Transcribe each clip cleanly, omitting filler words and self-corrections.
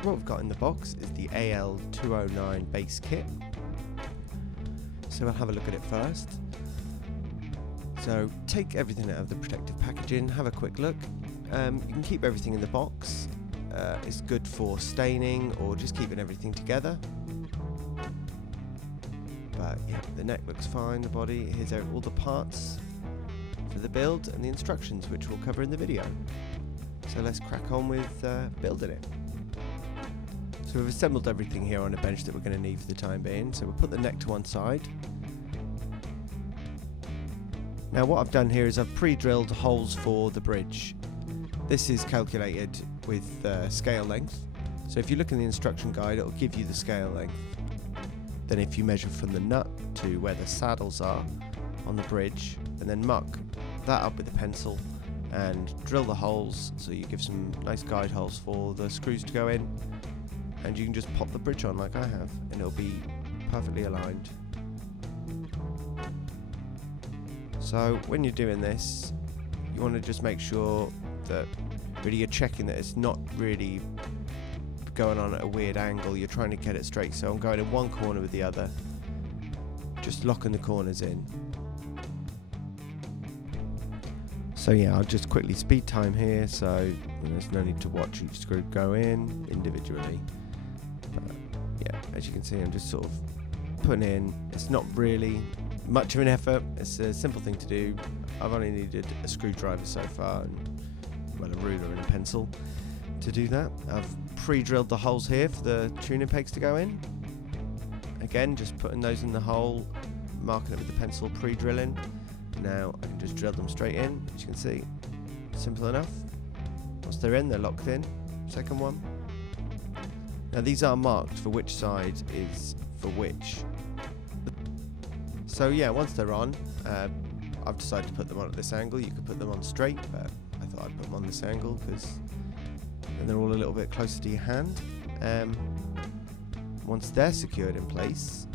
So what we've got in the box is the AL209 Bass kit. So we'll have a look at it first. So take everything out of the protective packaging, have a quick look. You can keep everything in the box. It's good for staining or just keeping everything together. But yeah, the neck looks fine, the body. Here's all the parts for the build and the instructions, which we'll cover in the video. So let's crack on with building it. So we've assembled everything here on a bench that we're going to need for the time being. So we'll put the neck to one side. Now what I've done here is I've pre-drilled holes for the bridge. This is calculated with scale length. So if you look in the instruction guide, it will give you the scale length. Then if you measure from the nut to where the saddles are on the bridge, and then mark that up with a pencil and drill the holes, so you give some nice guide holes for the screws to go in, and you can just pop the bridge on like I have, and it'll be perfectly aligned. So when you're doing this, you want to just make sure that really you're checking that it's not really going on at a weird angle. You're trying to get it straight. So I'm going in one corner with the other, just locking the corners in. So yeah, I'll just quickly speed time here, so there's no need to watch each screw go in individually. But yeah, as you can see, I'm just sort of putting in. It's not really much of an effort. It's a simple thing to do. I've only needed a screwdriver so far, and well, a ruler and a pencil to do that. I've pre-drilled the holes here for the tuning pegs to go in. Again, just putting those in the hole, marking it with the pencil, pre-drilling. Now I can just drill them straight in, as you can see. Simple enough. Once they're in, they're locked in. Second one. Now these are marked for which side is for which. So yeah, once they're on, I've decided to put them on at this angle. You could put them on straight, but I thought I'd put them on this angle because then they're all a little bit closer to your hand. Once they're secured in place,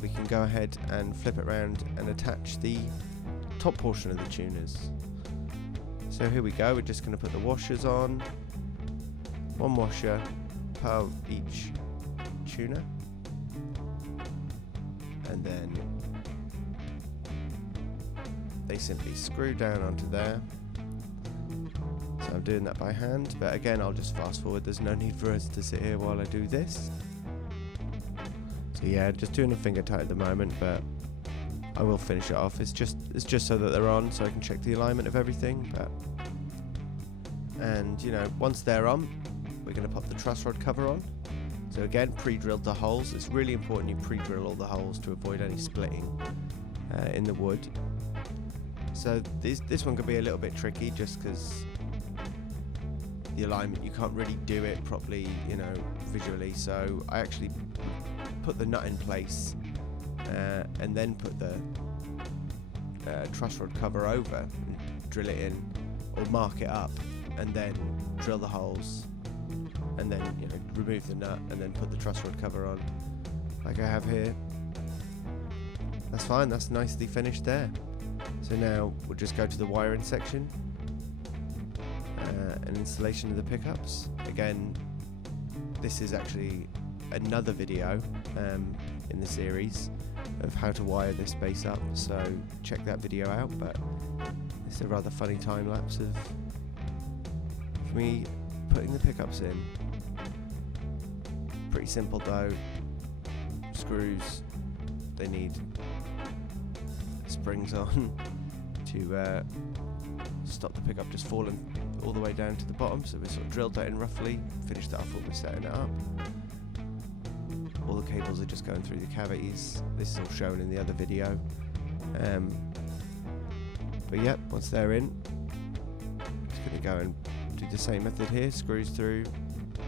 we can go ahead and flip it around and attach the top portion of the tuners. So here we go, we're just going to put the washers on, one washer per each tuner, and then they simply screw down onto there. So I'm doing that by hand, but again I'll just fast forward, there's no need for us to sit here while I do this. So yeah, just doing a finger tight at the moment, but I will finish it off. It's just so that they're on, so I can check the alignment of everything. And you know, once they're on, we're going to pop the truss rod cover on. So again, pre-drilled the holes. It's really important you pre-drill all the holes to avoid any splitting in the wood. So this one could be a little bit tricky just because the alignment, you can't really do it properly, you know, visually. So I actually put the nut in place and then put the truss rod cover over and drill it in, or mark it up and then drill the holes, and then, you know, remove the nut and then put the truss rod cover on like I have here. That's fine, that's nicely finished there. So now we'll just go to the wiring section and installation of the pickups. Again, this is actually another video in the series of how to wire this bass up, so check that video out. But it's a rather funny time lapse of me putting the pickups in. Pretty simple though. Screws, they need springs on to stop the pickup just falling all the way down to the bottom. So we sort of drilled that in roughly, finished that off when we're setting it up. All the cables are just going through the cavities. This is all shown in the other video. But yep, once they're in, just going to go and do the same method here. Screws through,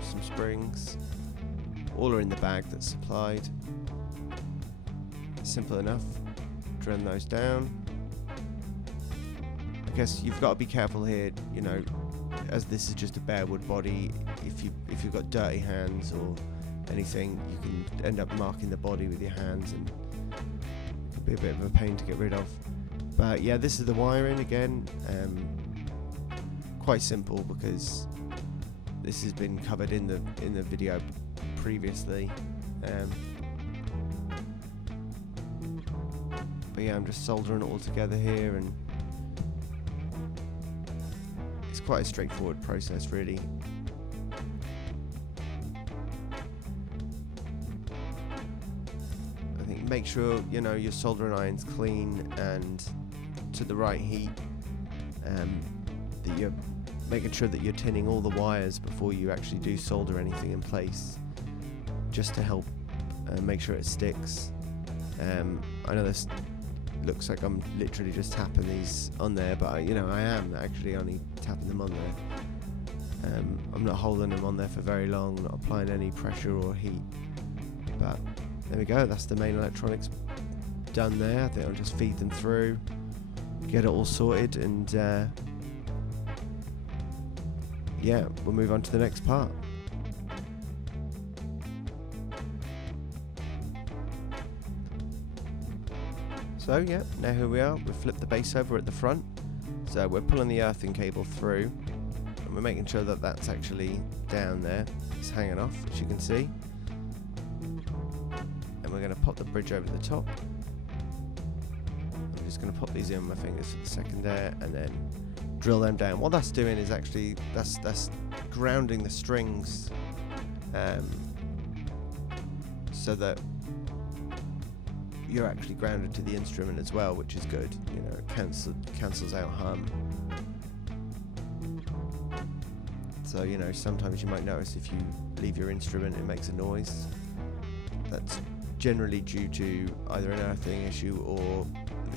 some springs. All are in the bag that's supplied. Simple enough. Drilling those down. I guess you've got to be careful here, you know, as this is just a bare wood body. If you've got dirty hands or anything, you can end up marking the body with your hands, and it could be a bit of a pain to get rid of. But yeah, this is the wiring again. Quite simple because this has been covered in the video previously. But yeah, I'm just soldering it all together here, and it's quite a straightforward process, really. I think make sure your soldering iron's clean and to the right heat. That you're making sure that you're tinning all the wires before you actually do solder anything in place, just to help make sure it sticks. I know this looks like I'm literally just tapping these on there, but I am actually only tapping them on there. I'm not holding them on there for very long, not applying any pressure or heat. But there we go, that's the main electronics done there. I think I'll just feed them through, get it all sorted, and yeah, we'll move on to the next part. So yeah, now here we are, we've flipped the base over at the front. So we're pulling the earthing cable through, and we're making sure that that's actually down there. It's hanging off, as you can see. And we're going to pop the bridge over the top. I'm just going to pop these in with my fingers for the second there, and then drill them down. What that's doing is actually, that's grounding the strings, so that you're actually grounded to the instrument as well, which is good. It cancels out hum. So sometimes you might notice if you leave your instrument, it makes a noise. That's generally due to either an earthing issue, or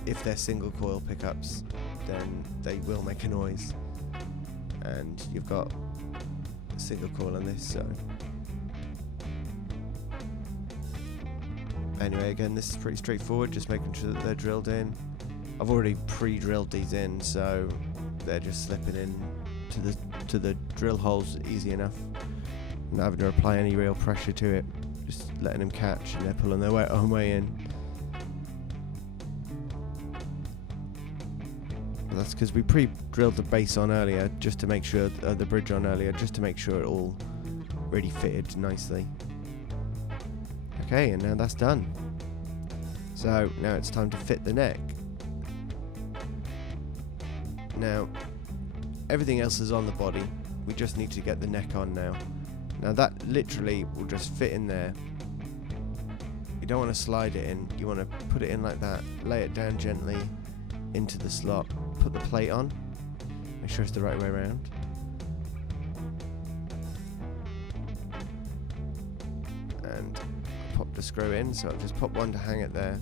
if they're single coil pickups, then they will make a noise. And you've got a single coil on this, so. Anyway, again, this is pretty straightforward, just making sure that they're drilled in. I've already pre-drilled these in, so they're just slipping in to the drill holes easy enough. Not having to apply any real pressure to it, just letting them catch, and they're pulling their own way in. And that's because we pre-drilled the base on earlier, just to make sure, the bridge on earlier, just to make sure it all really fitted nicely. Okay, and now that's done. So now it's time to fit the neck. Now, everything else is on the body. We just need to get the neck on now. Now that literally will just fit in there. You don't want to slide it in. You want to put it in like that. Lay it down gently into the slot. Put the plate on. Make sure it's the right way around. And pop the screw in, so I'll just pop one to hang it there,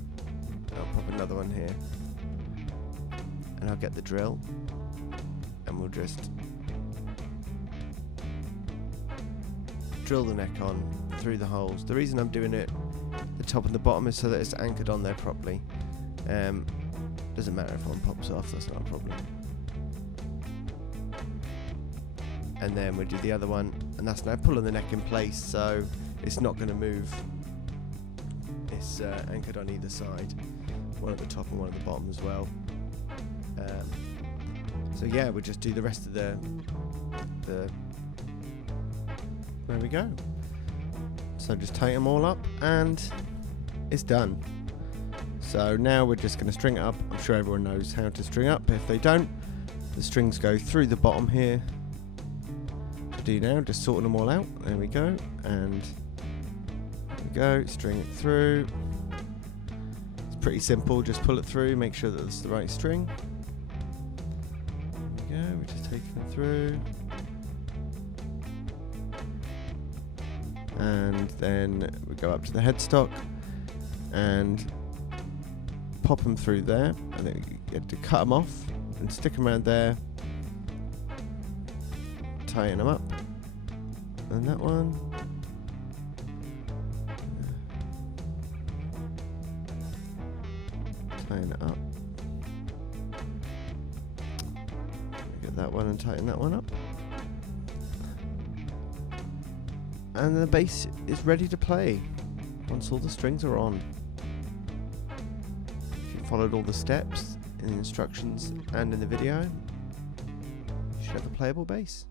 and I'll pop another one here, and I'll get the drill, and we'll just drill the neck on through the holes. The reason I'm doing it the top and the bottom is so that it's anchored on there properly. Doesn't matter if one pops off, that's not a problem. And then we'll do the other one, and that's now pulling the neck in place, so it's not going to move. It's anchored on either side, one at the top and one at the bottom as well. So yeah, we'll just do the rest of the there we go. So just tighten them all up, and it's done. So now we're just going to string it up. I'm sure everyone knows how to string up. If they don't, the strings go through the bottom here. To do now, just sorting them all out. There we go, and go, string it through. It's pretty simple, just pull it through, make sure that it's the right string. There we go, we're just taking it through. And then we go up to the headstock and pop them through there. And then you get to cut them off and stick them around there. Tighten them up. And that one. Tighten it up. Get that one and tighten that one up. And the bass is ready to play once all the strings are on. If you followed all the steps in the instructions and in the video, you should have a playable bass.